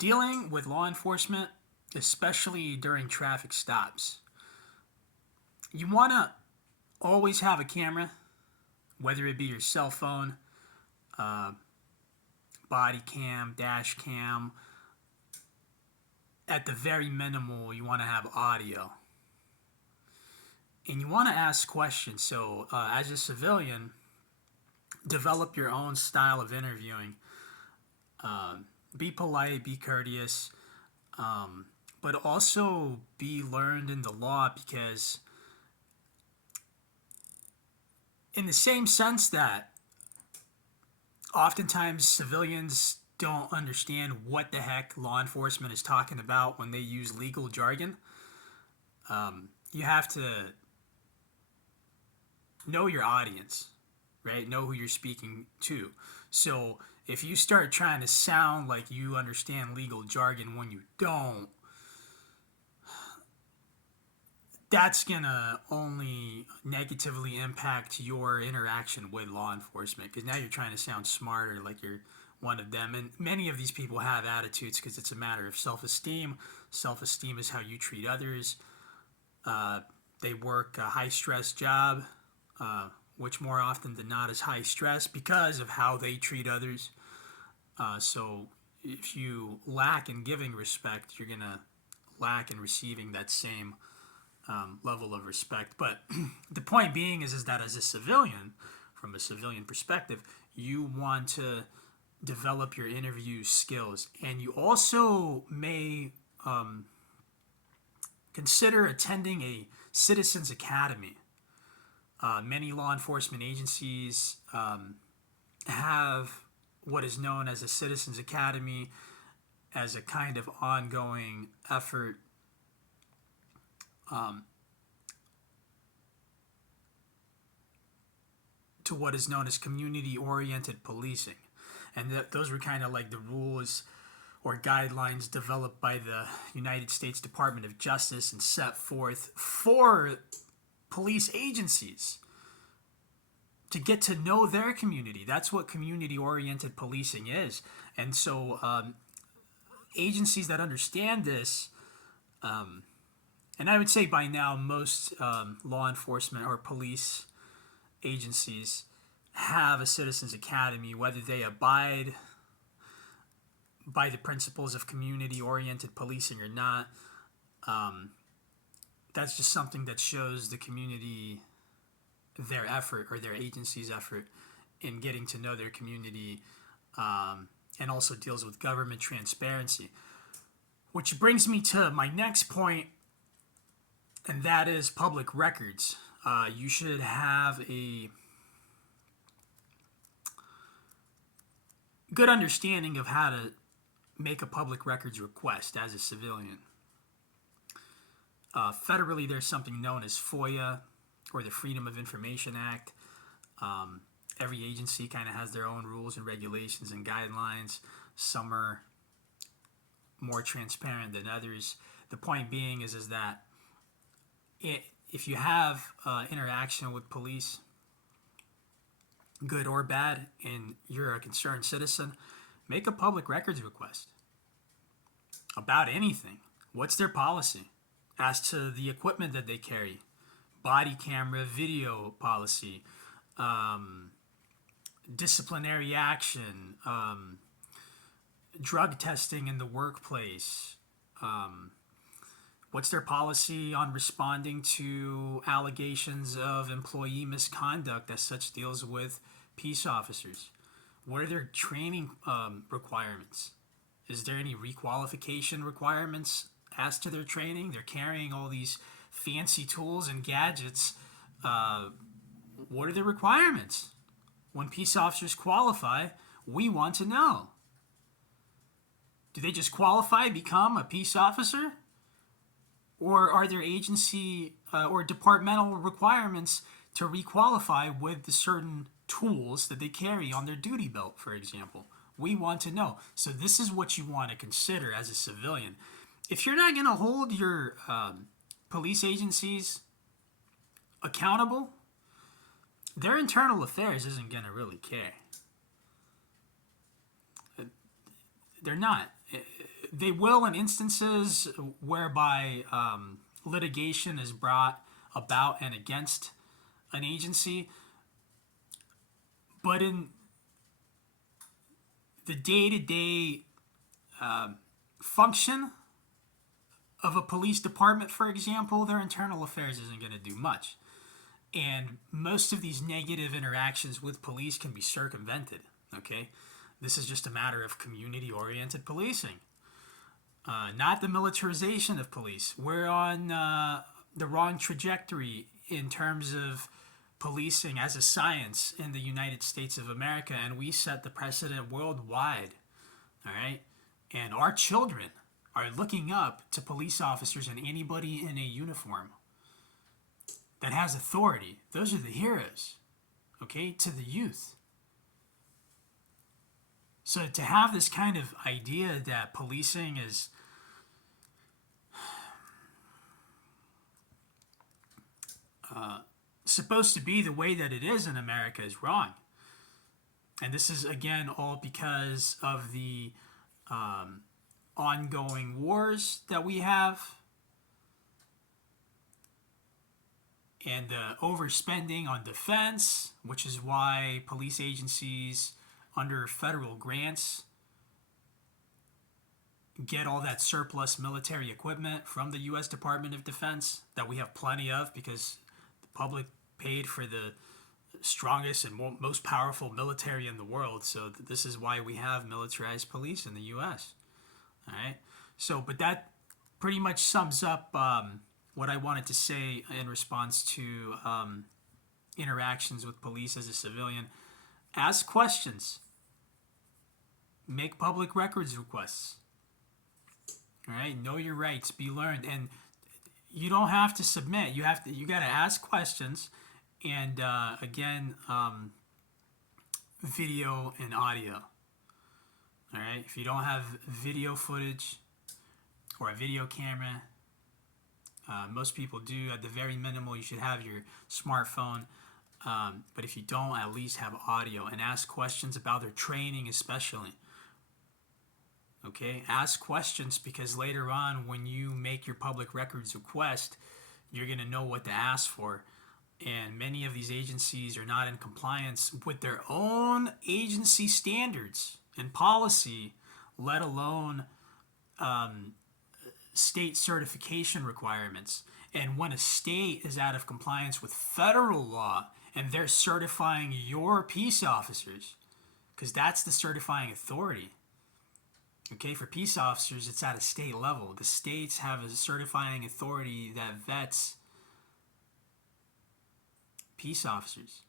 Dealing with law enforcement, especially during traffic stops, you want to always have a camera, whether it be your cell phone, uh, body cam, dash cam. At the very minimal, you want to have audio. And you want to ask questions. So, as a civilian, develop your own style of interviewing. Be polite, be courteous, but also be learned in the law, because in the same sense that oftentimes civilians don't understand what the heck law enforcement is talking about when they use legal jargon, you have to know your audience, right? Know who you're speaking to. So if you start trying to sound like you understand legal jargon when you don't, that's going to only negatively impact your interaction with law enforcement, because now you're trying to sound smarter, like you're one of them. And many of these people have attitudes because it's a matter of self-esteem. Self-esteem is how you treat others. They work a high-stress job, which more often than not is high stress because of how they treat others. So if you lack in giving respect, you're going to lack in receiving that same level of respect. But the point being is that as a civilian, from a civilian perspective, you want to develop your interview skills. And you also may consider attending a citizens academy. Many law enforcement agencies have what is known as a citizens academy as a kind of ongoing effort to what is known as community-oriented policing. And those were kind of like the rules or guidelines developed by the United States Department of Justice and set forth for police agencies to get to know their community. That's what community-oriented policing is. And so agencies that understand this, and I would say by now most law enforcement or police agencies have a citizens academy, whether they abide by the principles of community-oriented policing or not. That's just something that shows the community their effort, or their agency's effort, in getting to know their community, and also deals with government transparency. Which brings me to my next point, and that is public records. You should have a good understanding of how to make a public records request as a civilian. Federally, there's something known as FOIA, or the Freedom of Information Act. Every agency kind of has their own rules and regulations and guidelines. Some are more transparent than others. The point being is that if you have interaction with police, good or bad, and you're a concerned citizen, make a public records request about anything. What's their policy as to the equipment that they carry? Body camera, video policy, disciplinary action, drug testing in the workplace. What's their policy on responding to allegations of employee misconduct as such deals with peace officers? What are their training requirements? Is there any requalification requirements as to their training? They're carrying all these fancy tools and gadgets. What are the requirements? When peace officers qualify, we want to know. Do they just qualify, become a peace officer? Or are there agency or departmental requirements to requalify with the certain tools that they carry on their duty belt, for example? We want to know. So this is what you want to consider as a civilian. If you're not going to hold your police agencies accountable, their internal affairs isn't going to really care. They're not. They will in instances whereby litigation is brought about and against an agency, but in the day-to-day function of a police department, for example, their internal affairs isn't going to do much. And most of these negative interactions with police can be circumvented, okay? This is just a matter of community-oriented policing, not the militarization of police. We're on the wrong trajectory in terms of policing as a science in the United States of America, and we set the precedent worldwide, all right? And our children are looking up to police officers and anybody in a uniform that has authority. Those are the heroes, okay, to the youth. So to have this kind of idea that policing is supposed to be the way that it is in America is wrong. And this is, again, all because of the ongoing wars that we have and the overspending on defense, which is why police agencies under federal grants get all that surplus military equipment from the U.S. Department of Defense that we have plenty of because the public paid for the strongest and most powerful military in the world. So this is why we have militarized police in the U.S. All right. So, but that pretty much sums up what I wanted to say in response to interactions with police as a civilian. Ask questions. Make public records requests. All right. Know your rights. Be learned. And you don't have to submit. You got to ask questions. And again, video and audio. All right. If you don't have video footage or a video camera, most people do. At the very minimal, you should have your smartphone. But if you don't, at least have audio and ask questions about their training, especially. Okay, ask questions because later on, when you make your public records request, you're going to know what to ask for. And many of these agencies are not in compliance with their own agency standards and policy, let alone state certification requirements. And when a state is out of compliance with federal law and they're certifying your peace officers, because that's the certifying authority. Okay, for peace officers, it's at a state level. The states have a certifying authority that vets peace officers.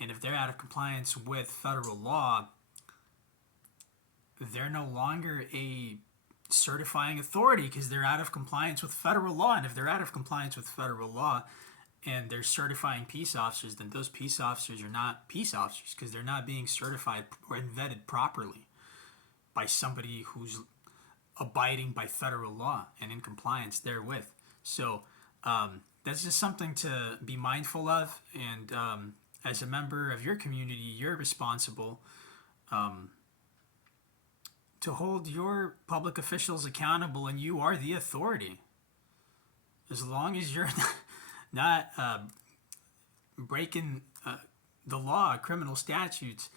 And if they're out of compliance with federal law, they're no longer a certifying authority because they're out of compliance with federal law. And if they're out of compliance with federal law and they're certifying peace officers, then those peace officers are not peace officers because they're not being certified or vetted properly by somebody who's abiding by federal law and in compliance therewith. So that's just something to be mindful of. And as a member of your community, you're responsible to hold your public officials accountable, and you are the authority. As long as you're not breaking the law, criminal statutes.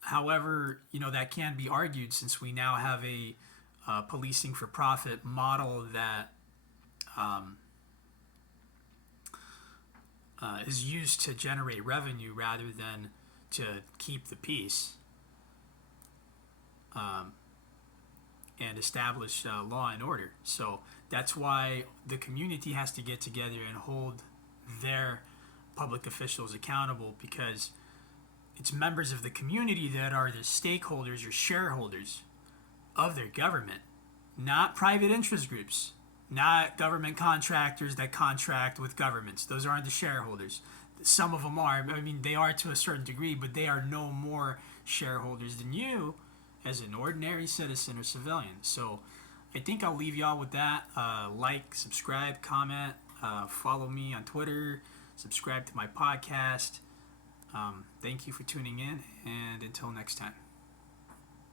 However, that can be argued since we now have a policing for profit model that is used to generate revenue rather than to keep the peace and establish law and order. So that's why the community has to get together and hold their public officials accountable, because it's members of the community that are the stakeholders or shareholders of their government, not private interest groups, not government contractors that contract with governments. Those aren't the shareholders. Some of them are. I mean, they are to a certain degree, but they are no more shareholders than you as an ordinary citizen or civilian. So I think I'll leave y'all with that. Like, subscribe, comment, follow me on Twitter, subscribe to my podcast. Thank you for tuning in, and until next time.